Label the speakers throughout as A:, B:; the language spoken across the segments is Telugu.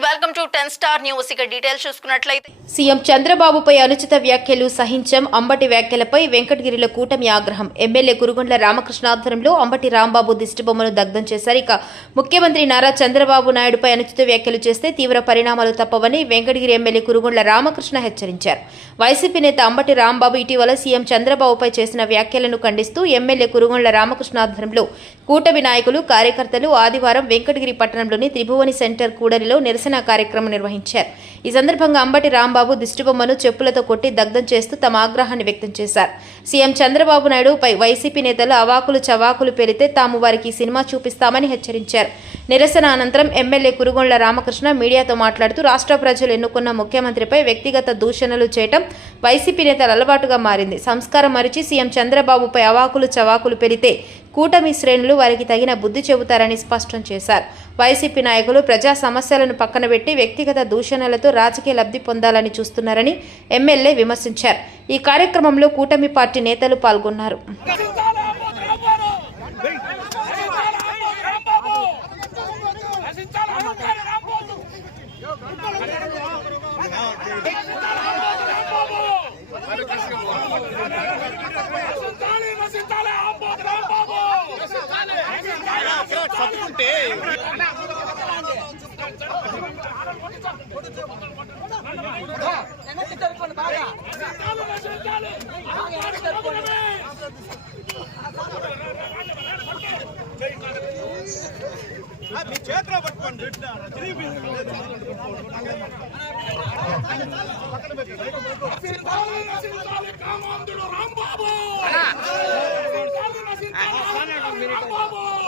A: welcome to ten star news. ఇక డీటెయిల్స్ చూసుకున్నట్లయితే
B: సీఎం చంద్రబాబుపై అనుచిత వ్యాఖ్యలు సహించం అంబటి వ్యాఖ్యలపై వెంకటగిరిలో కూటమి ఆగ్రహం. ఎమ్మెల్యే కురుగొండ్ల రామకృష్ణ ఆధ్వర్యంలో అంబటి రాంబాబు దిష్టిబొమ్మను దగ్ధం చేశారు. ఇక ముఖ్యమంత్రి నారా చంద్రబాబు నాయుడుపై అనుచిత వ్యాఖ్యలు చేస్తే తీవ్ర పరిణామాలు తప్పవని వెంకటగిరి ఎమ్మెల్యే కురుగొండ్ల రామకృష్ణ హెచ్చరించారు. వైసీపీ నేత అంబటి రాంబాబు ఇటీవల సీఎం చంద్రబాబుపై చేసిన వ్యాఖ్యలను ఖండిస్తూ ఎమ్మెల్యే కురుగొండ్ల రామకృష్ణ ఆధ్వర్యంలో కూటమి నాయకులు కార్యకర్తలు ఆదివారం వెంకటగిరి పట్టణంలోని త్రిభువని సెంటర్ కూడలిలో నిరసన కార్యక్రమం నిర్వహించారు. ఈ సందర్భంగా అంబటి రాంబాబు దిష్టిబొమ్మను చెప్పులతో కొట్టి దగ్ధం చేస్తూ తమ ఆగ్రహాన్ని వ్యక్తం చేశారు. సీఎం చంద్రబాబు నాయుడు పై వైసీపీ నేతలు అవాకులు చవాకులు పేలితే తాము వారికి సినిమా చూపిస్తామని హెచ్చరించారు. నిరసన అనంతరం ఎమ్మెల్యే కురుగొండ్ల రామకృష్ణ మీడియాతో మాట్లాడుతూ రాష్ట్ర ప్రజలు ఎన్నుకున్న ముఖ్యమంత్రిపై వ్యక్తిగత దూషణలు చేయటం వైసీపీ నేతల అలవాటుగా మారింది. సంస్కారం మరిచి సీఎం చంద్రబాబుపై అవాకులు చవాకులు పెరితే కూటమి శ్రేణులు వారికి తగిన బుద్ధి చెబుతారని స్పష్టం చేశారు. వైసీపీ నాయకులు ప్రజా సమస్యలను పక్కన పెట్టి వ్యక్తిగత దూషణలతో రాజకీయ లబ్ధి పొందాలని చూస్తున్నారని ఎమ్మెల్యే విమర్శించారు. ఈ కార్యక్రమంలో కూటమి పార్టీ నేతలు పాల్గొన్నారు.
C: మీ చేతిలో పట్టుకోండి
D: రాంబాబు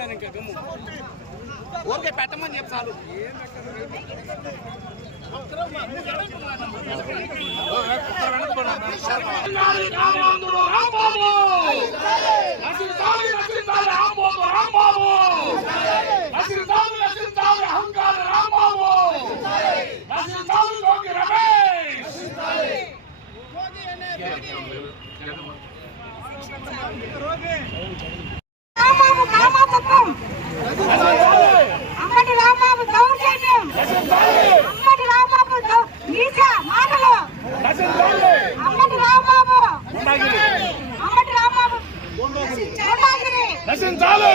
D: నశించాలి ఇంకా గమ్ము.
C: ఓకే పెట్టమని చెప్పి చాలు.
D: నశించాలి రాంబాబు నశించాలి నశించాలి రాంబాబు రాంబాబు నశించాలి నశించాలి అహంకార రాంబాబు నశించాలి లోకి రమేష్
E: రామాబు కామాతత్వం అమ్మటి రామాబు దౌర్జన్యం. అమ్మటి నీచ మాటలు. అమ్మటి రామాబు అమ్మటి రామాబు గుండాగిరి
D: నశించాలి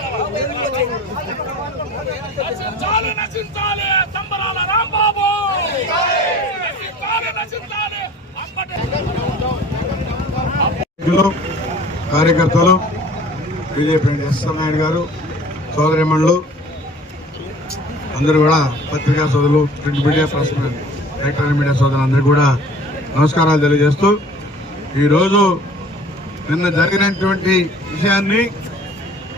D: నశించాలి నశించాలి సంబరాల రాంబాబు! నశించాలి
F: కార్యకర్తలు బీజేపీ ఎస్ఎల్ నాయుడు గారు సోదరిమణులు అందరూ కూడా పత్రికా సోదరులు print media press electronic media సోదరులు అందరూ కూడా నమస్కారాలు తెలియజేస్తూ ఈరోజు నిన్న జరిగినటువంటి విషయాన్ని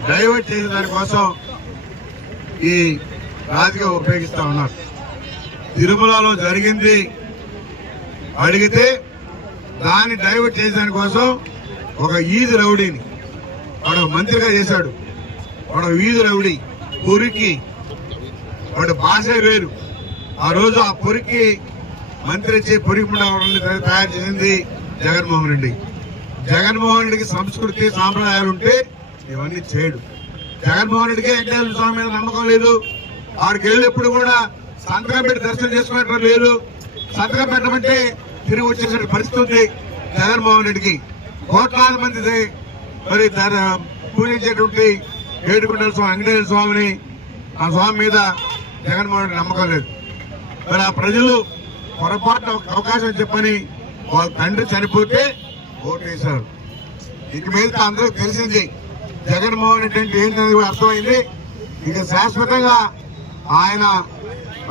F: డైవర్ట్ చేసే దానికోసం ఈ రాజకీయ ఉపయోగిస్తా ఉన్నారు. తిరుమలలో జరిగింది అడిగితే దాన్ని డైవర్ట్ చేసేదాని కోసం ఒక ఈది రౌడీని వాడు ఒక మంత్రిగా చేశాడు. వాడు ఒక ఈది రౌడీ పొరికి. వాడు భాషే వేరు. ఆ రోజు ఆ పొరికి మంత్రి వచ్చి పొరికి తయారు చేసింది జగన్మోహన్ రెడ్డి. జగన్మోహన్ రెడ్డికి సంస్కృతి సాంప్రదాయాలు ఉంటే ఇవన్నీ చేయడు. జగన్మోహన్ రెడ్డికి వెంకటేశ్వర స్వామి మీద నమ్మకం లేదు. ఆడికి వెళ్ళినప్పుడు కూడా సంతకం పెట్టి దర్శనం చేసుకున్నట్టు లేదు. సంతకం పెట్టమంటే తిరిగి వచ్చేసే పరిస్థితి ఉంది జగన్మోహన్ రెడ్డికి. కోట్లాది మంది మరి పూజించేటువంటి ఏడుకొండల స్వామి వెంకటేశ్వర స్వామిని ఆ స్వామి మీద జగన్మోహన్ రెడ్డి నమ్మకం లేదు. మరి ఆ ప్రజలు పొరపాటు ఒక అవకాశం చెప్పని వాళ్ళ తండ్రి చనిపోతే ఓటు వేశారు. ఇక మీద అందరూ తెలిసింది. జగన్మోహన్ రెడ్డి అంటే ఏంటనేది కూడా అర్థమైంది. ఇక శాశ్వతంగా ఆయన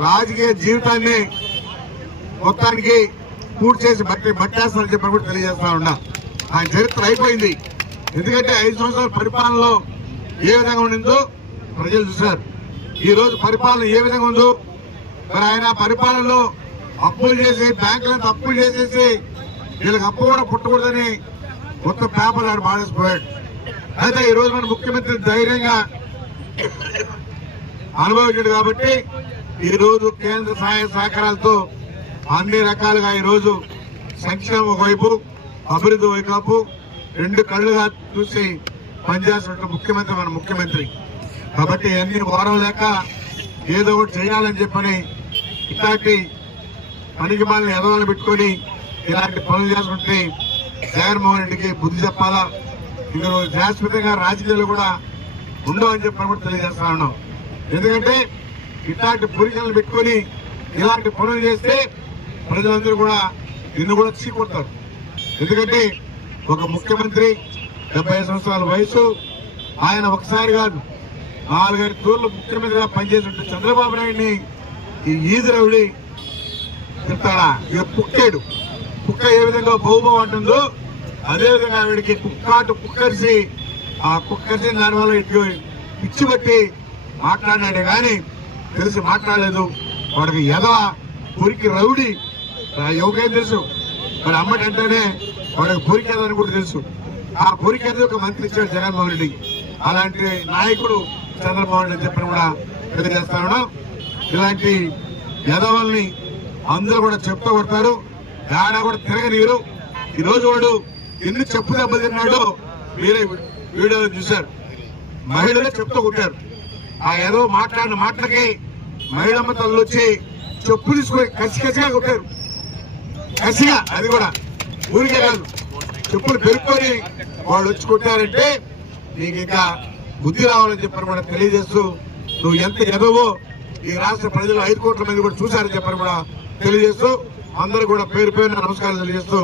F: రాజకీయ జీవితాన్ని మొత్తానికి పూర్తి చేసి బట్టి బట్టేస్తారని చెప్పి కూడా తెలియజేస్తా ఉన్నా. ఆయన చరిత్ర అయిపోయింది. ఎందుకంటే ఐదు సంవత్సరాల పరిపాలనలో ఏ విధంగా ఉండిందో ప్రజలు చూశారు. ఈరోజు పరిపాలన ఏ విధంగా ఉందో మరి ఆయన పరిపాలనలో అప్పులు చేసి బ్యాంకులను అప్పులు చేసేసి వీళ్ళకి అప్పు కూడా పుట్టకూడదని మొత్తం పేపర్ ఆయన బాధేసిపోయాడు అయితే ఈ రోజు మన ముఖ్యమంత్రి ధైర్యంగా అనుభవించాడు కాబట్టి ఈ రోజు కేంద్ర సహాయ సహకారాలతో అన్ని రకాలుగా ఈ రోజు సంక్షేమం ఒకవైపు అభివృద్ధి వైపు రెండు కళ్ళుగా చూసి పనిచేస్తున్న ముఖ్యమంత్రి మన ముఖ్యమంత్రి. కాబట్టి అన్ని వారం లేక ఏదో ఒకటి చేయాలని చెప్పని ఇలాంటి పనికి మాలిన ఎదవాలని పెట్టుకొని ఇలాంటి పనులు చేసుకుంటే జగన్మోహన్ రెడ్డికి బుద్ధి చెప్పాలా? ఇందులో శాశ్వతంగా రాజకీయాలు కూడా ఉండవని చెప్పి కూడా తెలియజేస్తా ఉన్నాం. ఎందుకంటే ఇట్లాంటి పురుషులను పెట్టుకొని ఇలాంటి పనులు చేస్తే ప్రజలందరూ కూడా నిన్ను కూడా చీకొడతారు. ఎందుకంటే ఒక ముఖ్యమంత్రి డెబ్బై సంవత్సరాల వయసు ఆయన ఒకసారి కాదు నాలుగైదు టూర్లు ముఖ్యమంత్రిగా పనిచేసినట్టు చంద్రబాబు నాయుడిని ఈ ఈది రవిడి ఇక పుక్కాడు. పుక్క ఏ విధంగా బహుబహు అంటుందో అదేవిధంగా ఆవిడకి కుక్కాటు కుక్కరిసి ఆ కుక్కరిసి దానివల్ల ఇటు పిచ్చి పట్టి మాట్లాడినాడే. కానీ తెలిసి మాట్లాడలేదు. వాడికి ఎదవ పురికి రౌడి. ఎవరికైనా తెలుసు. మరి అమ్మటి అంటేనే వాడికి పురికేదని కూడా తెలుసు. ఆ పురికేది ఒక మంత్రి ఇచ్చాడు జగన్మోహన్ రెడ్డి. అలాంటి నాయకుడు చంద్రబాబు రెడ్డి చెప్పిన కూడా తెలియజేస్తాను ఇలాంటి యదవల్ని అందరూ కూడా చెప్తూ కొడతారు. గాడ కూడా తిరగనీరు ఈ రోజు వాడు ఎన్ని చెప్పు దెబ్బ తిన్నాడో మీరే వీడియో చూశారు. మహిళలే చెప్తూ కొట్టారు. ఆ ఏదో మాట్లాడిన మాటలకి మహిళమ్మ తల్లు వచ్చి చెప్పు తీసుకొని కసి కసిగా కొట్టారు. కసిగా అది కూడా. ఊరికే కాదు. చెప్పులు పెరుక్కొని వాళ్ళు వచ్చి కొట్టారంటే నీకు ఇంకా బుద్ధి రావాలని చెప్పని కూడా తెలియజేస్తూ నువ్వు ఎంత ఎదవో ఈ రాష్ట్ర ప్రజలు ఐదు కోట్ల మంది కూడా చూశారని చెప్పని కూడా తెలియజేస్తూ అందరూ కూడా పేరు పేరు నమస్కారం తెలియజేస్తూ